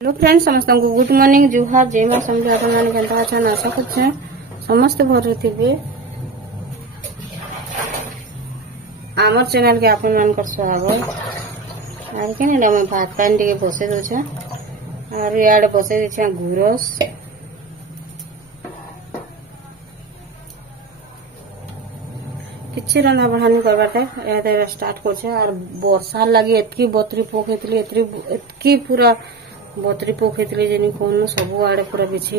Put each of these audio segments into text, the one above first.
Hello friends समस्त को good morning जुहार जय मां समझ आपने केनता अच्छा आशा करछे समस्त भर थिबे आमर चैनल के आपन मान कर स्वागत आर के ने हम भात पानी के बसे दो छ और याड बसे दे छ गुरस किछि रंधा बहानी करबाटा एते स्टार्ट कर छ और वर्षा लगी एतकी बतरी पोकेतली एतकी पूरा बतरी पोखरी जेनी कोन सब आड़े पूरा बिछी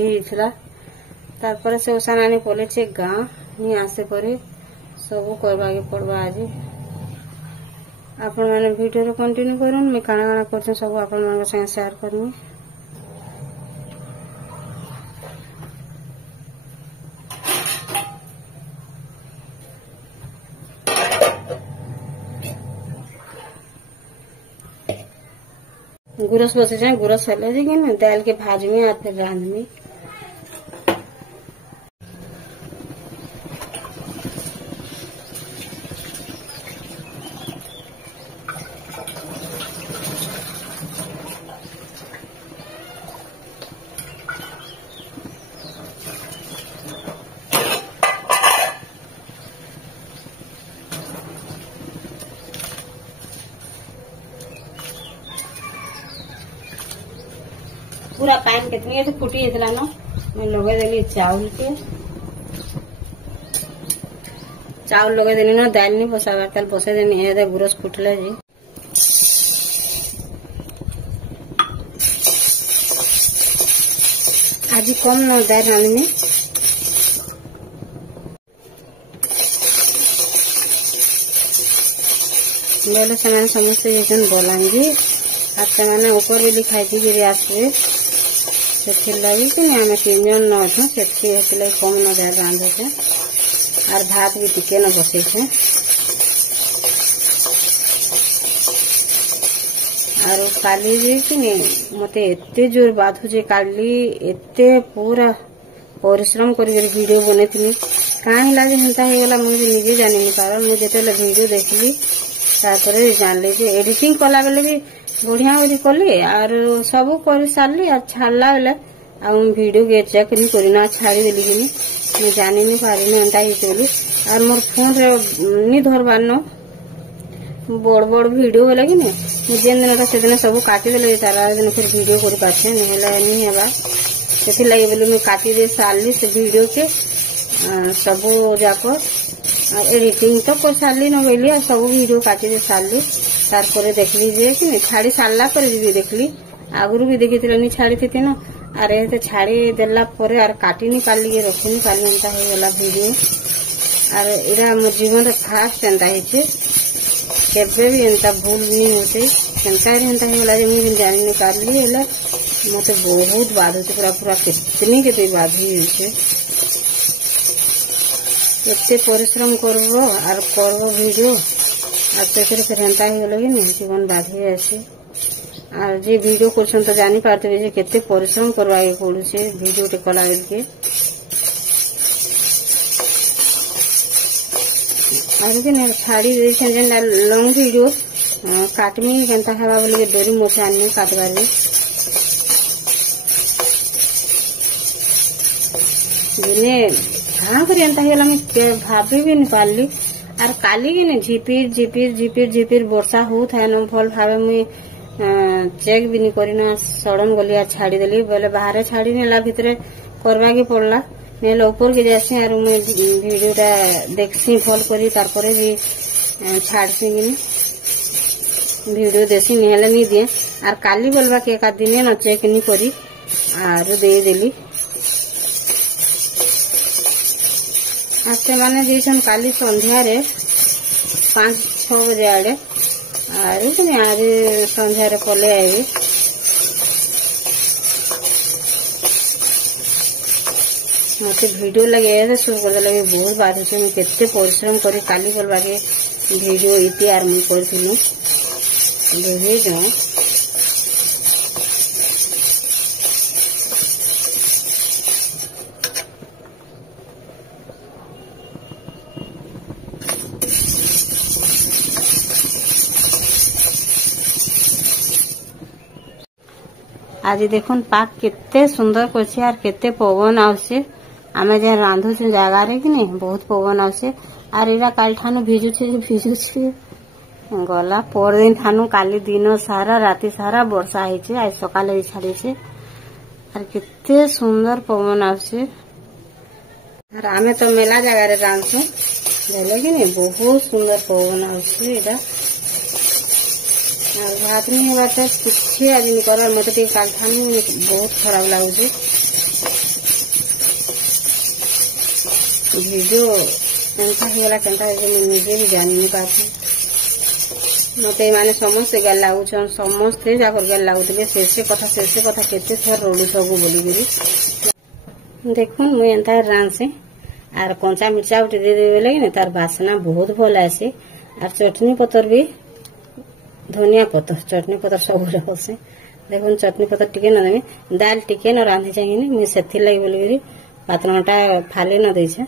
तार से ओसा नानी पले छे गाँ नी आसे परे सब करवा के पड़वा आज आपण माने वीडियो रो कंटिन्यू करन मैं काना काना करछ सब आपण मन संग शेयर करनी। गुरस बसे जाए गुरस हेले जी ना दाल के भाज में और फिर रांध में पूरा पानी कितनी ऐसे फुटी इतना ना मैं लगे देली चावल लगे देली ना दाल नहीं बसावा कल बसे देनी है गुरस फुटले जी आज कम ना दाल रांध में बोले से समस्ते जैसे बोलांगी और से ऊपर भी लिखाई थी आसवे से लगी कि आम तीन जन न से कम न दाल रांधे छे और भात भी टिके न बसे छे और काली जी कि मते एते जोर बाधु जे काली एते पूरा परिश्रम कर वीडियो बने थी कहीं लगे हेन्ता होगा मुझे निजे जानी पार मुझे वीडियो देखली तापर जानली जे एडिटिंग कला बेले भी बढ़िया बोली कली और सब कर सारी और छाड़ला बेले वीडियो के चेक नहीं करना छाड़ी देली कि मैं जानी नहीं पारिनी एंता बोली और मोर फोन रे नहीं धरबार न बड़ बड़ वीडियो है कि जेन दिन से दिन सब काटिदे तार दिन फिर वीडियो कर पाछे नहीं है से लगे बोली मैं काटी दे सारी से वीडियो के सब जाक एडिटिंग तो कर सारी न बोली और सब वीडियो काटी दे सारी तार देखली जे कि छाड़ी सारा पर भी देखली आगुरी भी देखी नहीं छाड़ी थी ना अरे तो छाड़ी देला परे और काटी नहीं पाली के रखी नहीं पाली एंता हो गला वीडियो और इरा मो जीवन रे फास्ट एंता है केबे भी एंता भूल नहीं होते एंता एंता हो गला जे मुझे जानी नहीं पाली हेले मते बहुत बाधु पूरा पूरा कितनी के बाधी होइछे एते परिश्रम करबो और करबो वीडियो और से फिर एंता हो गलो कि जीवन बाधी आसी और जे वीडियो कर तो जानी पारते जे केते परिश्रम करवा पड़ू से वीडियो टे कला के और कि छाड़ी दे लॉन्ग वीडियो काटमी केनता हवा बोले डोरी मोछे आनी काटबार दिने हाँ कर एंता होगा मैं भाभी भी नहीं पारली और काली के झिपिर झिपिर झिपिर झिपिर वर्षा हो था न भल भावे मुई चेक भी नहीं करना सड़न गली छाड़ी देली बोले बाहर छाड़ी नेला भितर करवा के पड़ला नेला ऊपर के जासी और मैं वीडियो टा देखसी भल करी तारपरे भी छाड़सी कि वीडियो देसी नेला नहीं दिए और काली बोलबा के एक दिन न चेक नहीं करी और दे देली और से माने जैसन काली संध्या रे 5-6 बजे आड़े और आज संध्यारे पले आईबी मत वीडियो लगे शुरू कर लगे बहुत बात है मैं केते परिश्रम करी काली करवा के वीडियो इति आर मुई करथिलु देहे जो आज देखुन पाक केते सुंदर करछे आर केते पवन आउसे आमे जे रांधु छ जगह रे कि नहीं बहुत पवन आउसे आर इरा काल ठानु भिजुछे गला पर दिन ठानु काली दिन सारा राति सारा वर्षा हेचे आज सकाले छाड़ी छे आर केते सुंदर पवन आउसे आर आमे तो मेला जगह रे रांधु जले कि नहीं बहुत सुंदर पवन आउसे इरा भात नहीं होगा तो किसी आज नहीं कर मत काल ठानु बहुत खराब लगुचे भिडियो केनता होगा केनता निजे भी जानी नहीं पाते मत माने समस्ते गल लगुन समस्ते जाकर गल लगुले शेषे कथा केते थर रोलु सब बोलिकी देखुन मुझे एंता रांधे आर कंचा मिर्चा उठे दे देवे कि तार बासना बहुत भल आसे आर चटनी पतर भी धनिया पतर चटनी पतर सब रखसे देखुन चटनी पतर टिके न देमी दाल टिके न रांधि चाहिए मुझे से लगी बोलिकी पातरटा फाली न देछे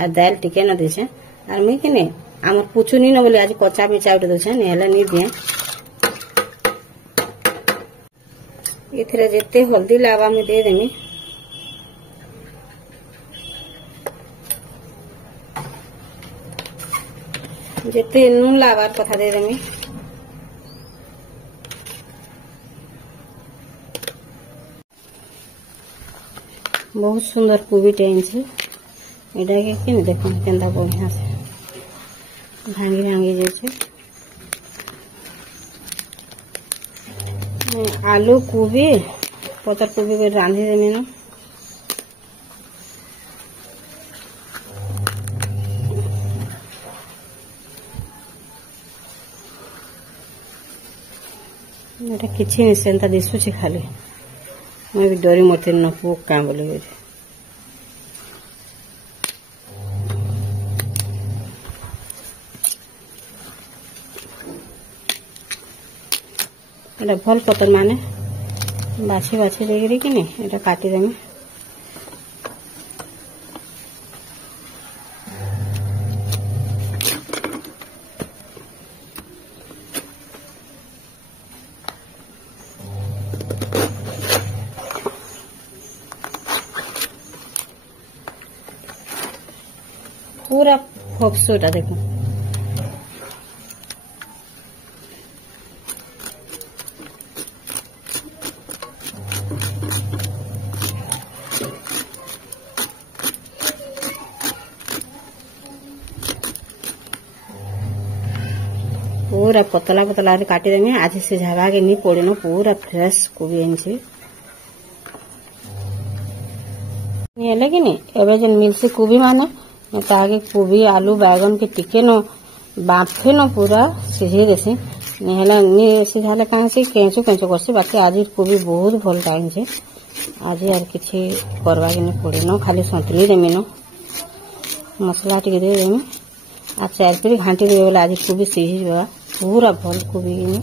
आर दाल टिके न देछे आर मुझे कि नहीं आमर पुछुनी न बोली आज कच्चा मिर्चा उठे देछे नेहले नहीं दिए इथरे जेते हल्दी लावा में दे देमी जेते नून लावार कथा दे देमी बहुत सुंदर कोबी टाइम से एटा के कि देखो केंदा बढ़िया से भांगी जैसे आलू कोबी पतर कोबी को रांधि देमी न एटा किछि नहीं सेंता दिसुछि खाली मैं भी डरी मते न पुक का बोले एटा भल पतर माने बाछी बाछी देगिरी कि नहीं एटा काटी देमी पूरा फोक्सोटा देखो पूरा पतला पतला काटी देंगे आज से झागा के नहीं पड़े न पूरा फ्रेश कोबी आनी कि नहीं एवं जेन मिलसी कोबी माने तागे कोबी आलू बैगन के टिके न बाफे न पूरा सिझे देसी नेहला नि सिझाले कहां से केंचो केंचो करसे बाकी आज कोबी बहुत भल टाइम से आज यार किछि करवा के न पड़े न खाली संतली देमी न मसला टिके दे देमी आ चार पीरी घांटी देबे वाला आज कोबी सिझी जबा पूरा भल कोबी न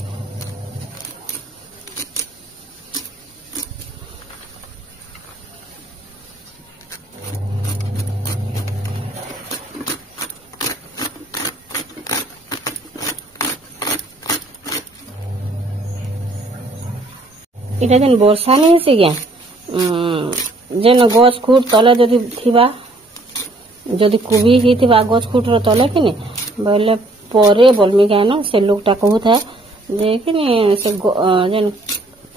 इटा जेन वर्षा नहीं से क्या जेन गछ खुट तले जदि थिबा जदि कोबी ही थिबा गछ खुट रो तले कि नहीं बोले परे बोलमी क्या से लोकटा कहूथा जे कि से जेन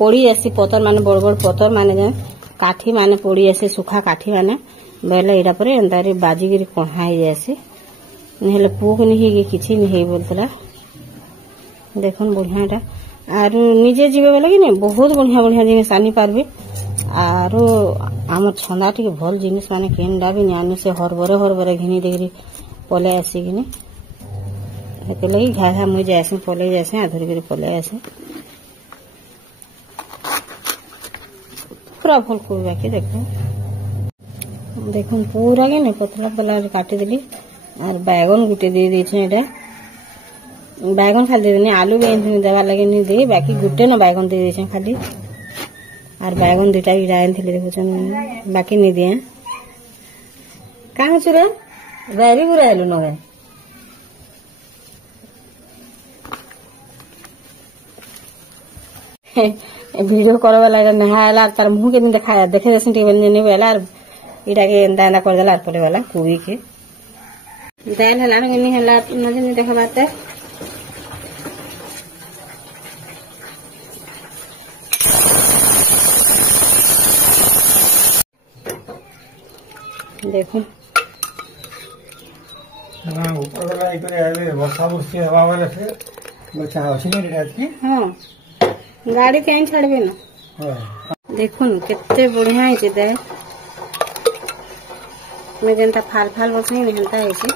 पड़ी आसी पतर माने बड़ बड़ पतर माने जेन काठी माने पड़ी आसी सुखा काठी माने बोले इरा परे अंदारे बाजीगिरी कहा ही जासी नेहले पुक नहीं किछि नहीं बोलतला देखन बढ़ियाटा आर निजे जीवे बोले कि नहीं बहुत बढ़िया बढ़िया जिनिस आनी पारबे आर आम छंदा टी भल जिनिस माने केनडा भी नहीं से हरबरे घिनी देरी पले आसिकी लगी घा घा मुझे जाए पले जाए धरिक पले आसे पूरा भल कोबी बाकी देखो पूरा के नहीं पतला पतला काटिदेली आर बैगन गुटे दे देछे बैगन खाली दे आलू भी देवा लगे नहीं दे बाकी गुटे न बैगन दे देछे खाली आर बैगन दुटा भी डाल थे देखुन बाकी नहीं दिए कहाँ रे बैरी गुरा हेलु न वीडियो कर वाला नहायला तार मुंह के देखा देखे जैसे टीवी वाला इटा के एंदा एंदा कर देला पड़े वाला कोबी के दाल हला नहीं हला नजर देखा बात है। देखो ना ऊपर वाला एक आले वर्षा बुर्षी हवा वाला से बचा होसी नहीं रहती। हां गाड़ी कहीं छाड़बे ना। हां देखो न कितने बढ़िया है दाल में जनता फाल फाल बस नहीं हंता है छी।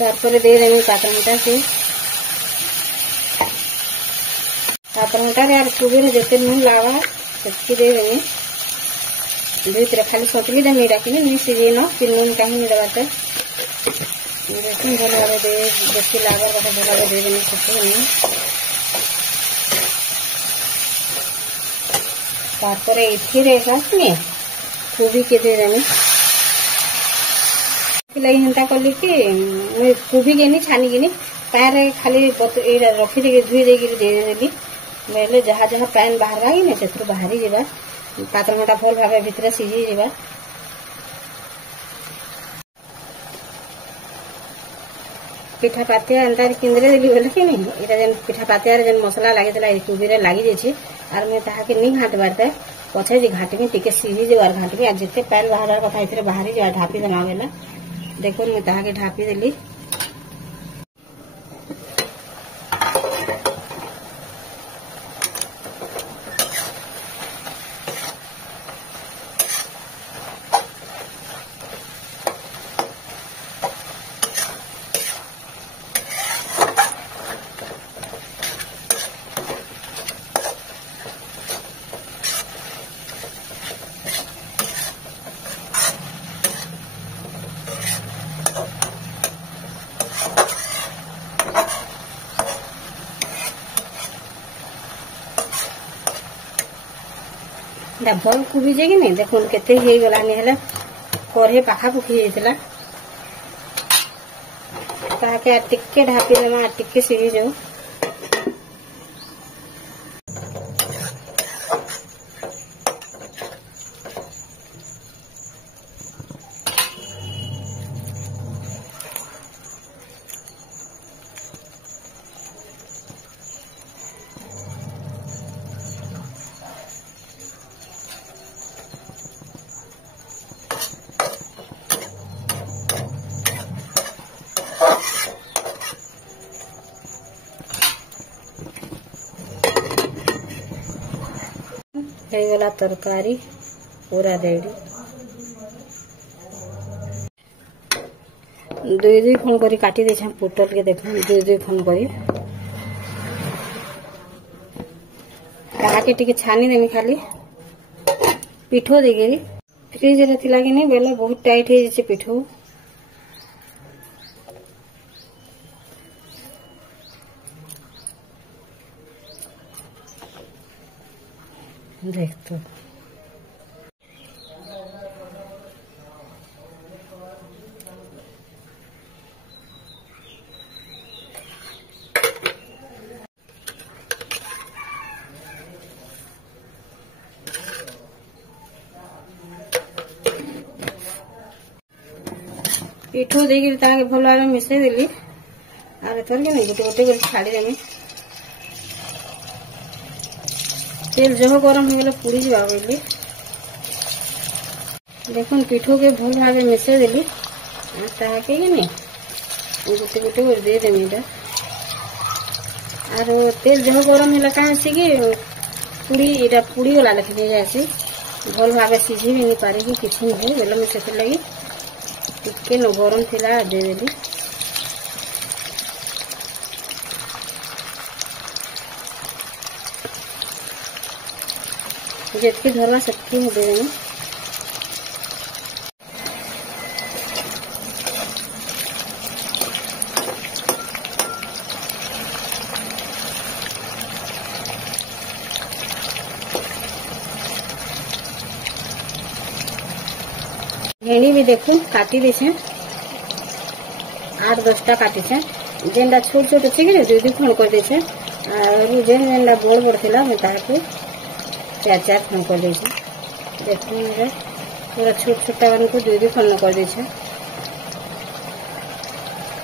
तारपरे दे देंगे काटमटा से काटमटा यार कुबे में जते नून लावा सबकी दे देंगे दे तरह खाली सोचली दे मेरा कि नहीं सीजे ना फिर नून कहीं नहीं लगाता लेकिन भला दे जते लावा का भला दे देंगे सबको नहीं तारपरे इथी रे साथ में कुबी के दे देंगे लई हंता कली कि मैं कुबी के नहीं छानी कि पैर खाली रखी दे धुई दे देदेली बोले जहाँ जहाँ पैन बाहर कि नहीं से बाहरी जावा पात्रटा भल भाव भितर सीझी जावा पिठा पातिया एंता किंदरे देली बोले कि नहीं इटा जेन पिठा पातिया जेन मसला लगे देला कुबी रे लागी जाइए और मैं ताहा के नहीं घाट बारता पछे जे घाटी में टिके सीझी जावा घाटी में जिते पैन बाहर कथा इतरे बाहरी जावा ढापी देना बेला देखो मैं ताहा के ढापी देली भल कुबी जे कि नहीं देखो केते हे गलानी हला कोरे पाखा पुखी जेतला ताके टिक्के ढापी देमा टिक्के सीधी जाऊ गला तरकारी पूरा रेडी दुई दुई खन करी काटी दे पुटल के देख दुई दुई खन करी ताके टिके छानी देमी खाली पिठो देगी फ्रिज रे थिला कि नहीं बेले बहुत टाइट है जैसे पिठो देख तो पिठो देकर ताके भल भाव मिसई देली आर एथर के नहीं गोटे गोटे कर छाड़ी देमी तेल जह गरम हो गला पुड़ी जावा बोली देखुन पिठो के भल भाव मिसई देली ताके के नहीं गोटे गोटे कर दे देमी इटा आर तेल जह गरम है कहाँ से कि पुड़ी इटा पुड़ी गला लेखा नहीं जाए भल भाव सीझी भी नहीं पारे कि किसी नहीं बोले मुझे से लगी टिके न गरम थिला दे देली जितकी धरला सबकी दे देनी भेंडी भी देखू काटी देछे 8-10टा काटी छे जेनटा छोट छोट अच्छे कि दुई दुई खंड कर देछे और जेनटा बड़ बड़ थिला मैं ताके 4-4 खंड कर देछे देखू मेरे पूरा छोट छोटा वन को दुई दुई खंड कर देछे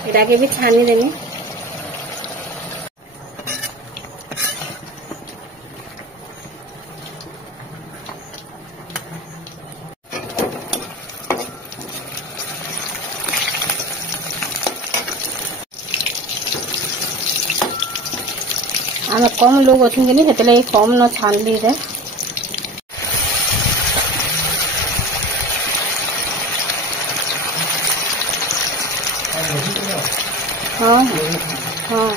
एटा के भी छानी देनी आम कम लोग अच्छे कि नहीं से कम न छानली है हाँ हाँ